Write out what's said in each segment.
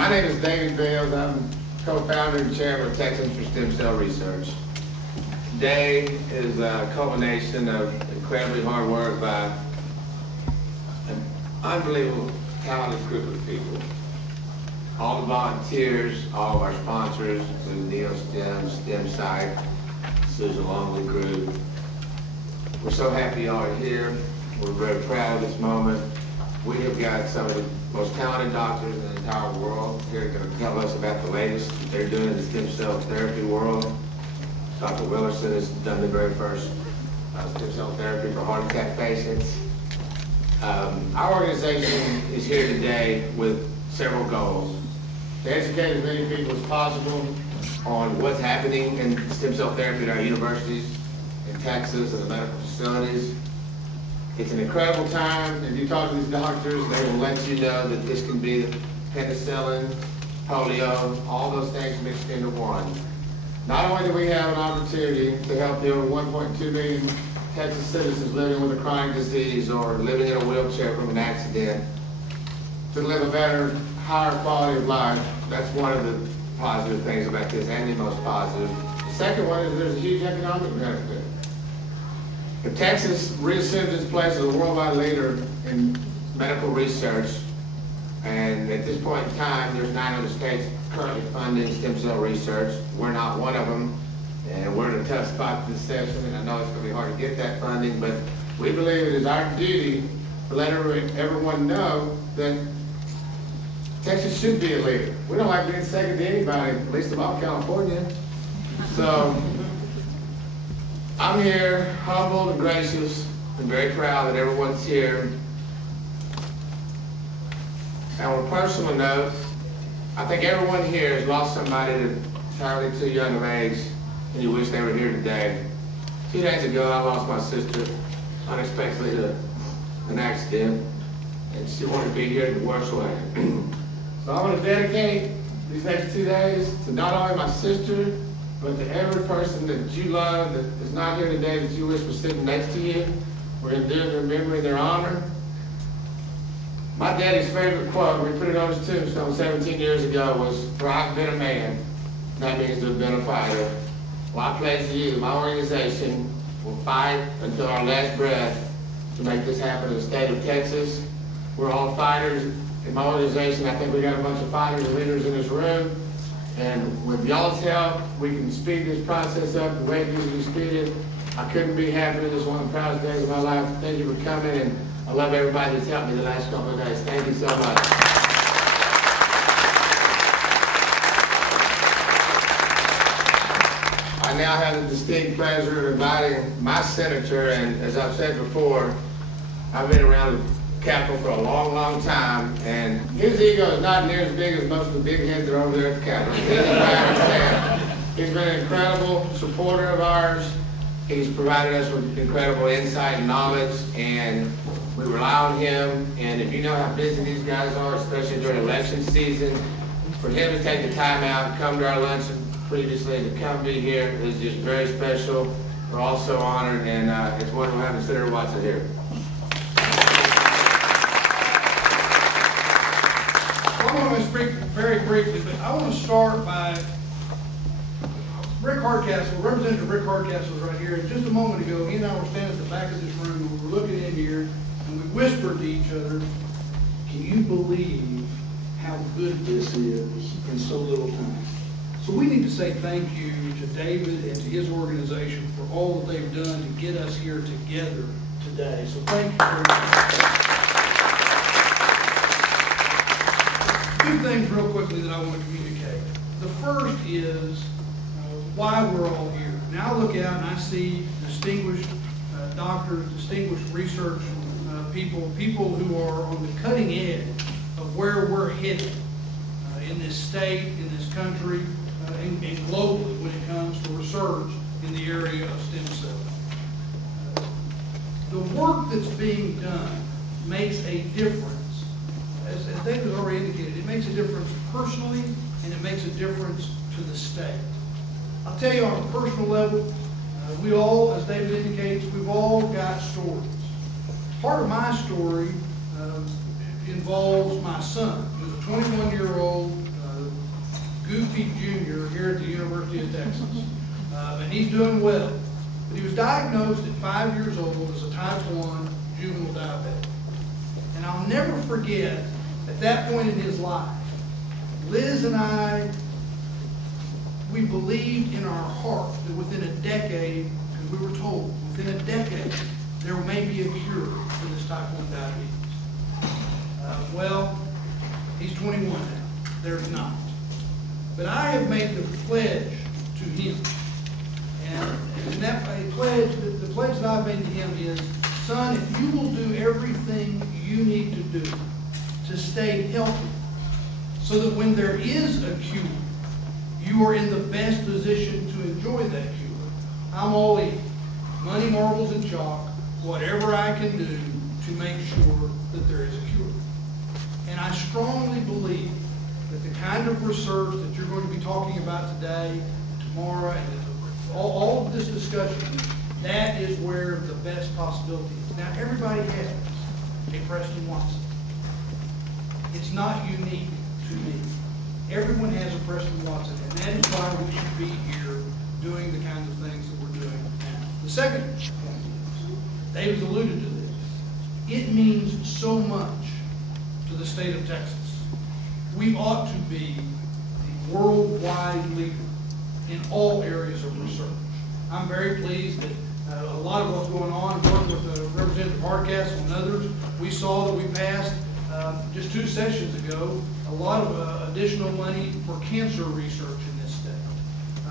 My name is David Bales. I'm co-founder and chairman of Texans for Stem Cell Research. Today is a culmination of incredibly hard work by an unbelievable, talented group of people. All the volunteers, all of our sponsors, including NeoStem, StemSite, Susan Longley Group. We're so happy y'all are here. We're very proud of this moment. We have got some of the most talented doctors in the entire world here going to tell us about the latest that they're doing in the stem cell therapy world. Dr. Willerson has done the very first stem cell therapy for heart attack patients. Our organization is here today with several goals: to educate as many people as possible on what's happening in stem cell therapy at our universities, in Texas, and the medical facilities. It's an incredible time. If you talk to these doctors, they will let you know that this can be penicillin, polio, all those things mixed into one. Not only do we have an opportunity to help the over 1.2 million Texas citizens living with a chronic disease or living in a wheelchair from an accident to live a better, higher quality of life. That's one of the positive things about this, and the most positive. The second one is there's a huge economic benefit. If Texas reassumes its place as a worldwide leader in medical research, and at this point in time, there's 9 other states currently funding stem cell research. We're not one of them, and we're in a tough spot this session, and I know it's going to be hard to get that funding, but we believe it is our duty to let everyone know that Texas should be a leader. We don't like being second to anybody, least of all California. So I'm here, humble and gracious, and very proud that everyone's here. And on a personal note, I think everyone here has lost somebody at an entirely too young of age, and you wish they were here today. 2 days ago, I lost my sister unexpectedly to an accident, and she wanted to be here in the worst way. So I want to dedicate these next 2 days to not only my sister, but to every person that you love that is not here today that you wish was sitting next to you. We're going to do it in their memory and their honor. My daddy's favorite quote, we put it on his tombstone 17 years ago, was, "For I've been a man." That means to have been a fighter. Well, I pledge to you, my organization will fight until our last breath to make this happen in the state of Texas. We're all fighters. In my organization, I think we got a bunch of fighters and leaders in this room. And with y'all's help, we can speed this process up the way it needs to be speeded. I couldn't be happier. This is one of the proudest days of my life. Thank you for coming, and I love everybody that's helped me the last couple of days. Thank you so much. I now have the distinct pleasure of inviting my senator, and as I've said before, I've been around the Capitol for a long, long time, and his ego is not near as big as most of the big heads that are over there at the Capitol. He's been an incredible supporter of ours. He's provided us with incredible insight and knowledge, and we rely on him. And if you know how busy these guys are, especially during election season, for him to take the time out, come to our luncheon previously, and to come be here is just very special. We're all so honored, and it's wonderful having Senator Watson here. I want to speak very briefly, but I want to start by Rick Hardcastle. Representative Rick Hardcastle is right here. And just a moment ago, he and I were standing at the back of this room, and we were looking in here, and we whispered to each other, "Can you believe how good this is in so little time?" So we need to say thank you to David and to his organization for all that they've done to get us here together today. So thank you very much. 2 things real quickly that I want to communicate. The first is why we're all here. Now I look out and I see distinguished doctors, distinguished research people who are on the cutting edge of where we're headed in this state, in this country, and globally when it comes to research in the area of stem cells. The work that's being done makes a difference. As David already indicated, it makes a difference personally, and it makes a difference to the state. I'll tell you on a personal level, we all, as David indicates, we've all got stories. Part of my story involves my son, who's a 21-year-old Goofy Jr. here at the University of Texas. And he's doing well. But he was diagnosed at 5 years old as a type 1 juvenile diabetic. And I'll never forget, at that point in his life, Liz and I, we believed in our heart that within a decade, because we were told, within a decade, there may be a cure for this type 1 diabetes. Well, he's 21 now. There's not. But I have made the pledge to him. And that pledge, the pledge that I've made to him is, son, if you will do everything you need to do to stay healthy, so that when there is a cure, you are in the best position to enjoy that cure. I'm all in. Money, marbles, and chalk, whatever I can do to make sure that there is a cure. And I strongly believe that the kind of research that you're going to be talking about today, tomorrow, and all of this discussion, that is where the best possibility is. Now, everybody has a Preston Watson. It's not unique to me. Everyone has a Preston Watson, and that is why we should be here doing the kinds of things that we're doing now. The second point is, David's alluded to this, it means so much to the state of Texas. We ought to be the worldwide leader in all areas of research. I'm very pleased that a lot of what's going on, working with Representative Hardcastle and others, we saw that we passed just 2 sessions ago a lot of additional money for cancer research in this state.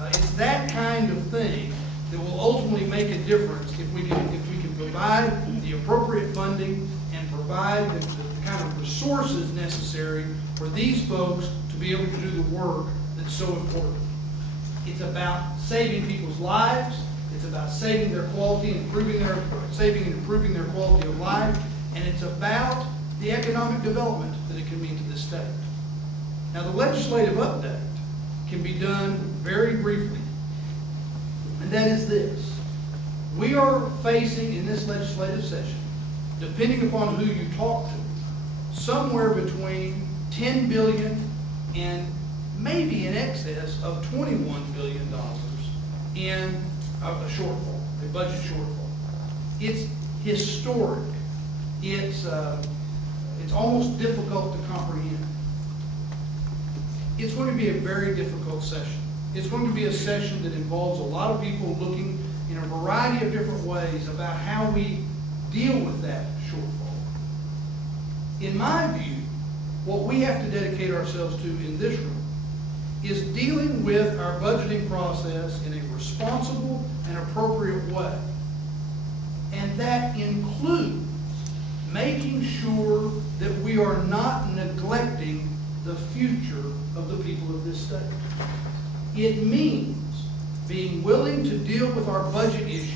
It's that kind of thing that will ultimately make a difference if we can provide the appropriate funding and provide the kind of resources necessary for these folks to be able to do the work that's so important. It's about saving people's lives. It's about saving their quality and improving their quality of life. And it's about the economic development that it can mean to this state. Now, the legislative update can be done very briefly. And that is this. We are facing in this legislative session, depending upon who you talk to, somewhere between $10 billion and maybe in excess of $21 billion in a shortfall, a budget shortfall. It's historic. It's almost difficult to comprehend. It's going to be a very difficult session. It's going to be a session that involves a lot of people looking in a variety of different ways about how we deal with that shortfall. In my view, what we have to dedicate ourselves to in this room is dealing with our budgeting process in a responsible and appropriate way. And that includes making sure that we are not neglecting the future of the people of this state. It means being willing to deal with our budget issues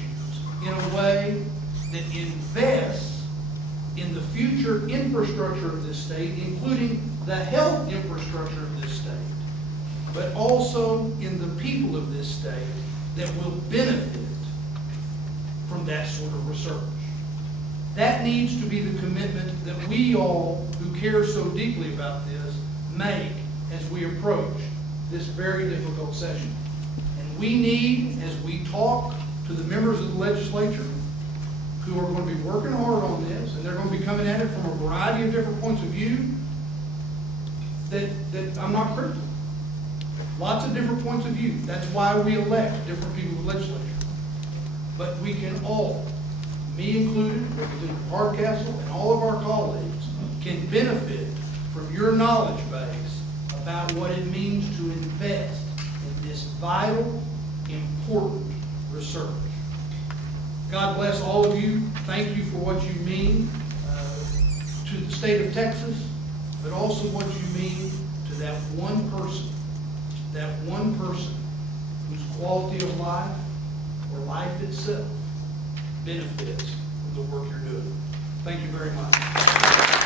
in a way that invests in the future infrastructure of this state, including the health infrastructure of this state, but also in the people of this state that will benefit from that sort of research. That needs to be the commitment that we all who care so deeply about this make as we approach this very difficult session. And we need, as we talk to the members of the legislature who are going to be working hard on this, and they're going to be coming at it from a variety of different points of view, that I'm not critical. Lots of different points of view. That's why we elect different people to the legislature. But we can all, me included, Representative Hardcastle, and all of our colleagues, can benefit from your knowledge base about what it means to invest in this vital, important research. God bless all of you. Thank you for what you mean to the state of Texas, but also what you mean to that one person whose quality of life or life itself benefits from the work you're doing. Thank you very much.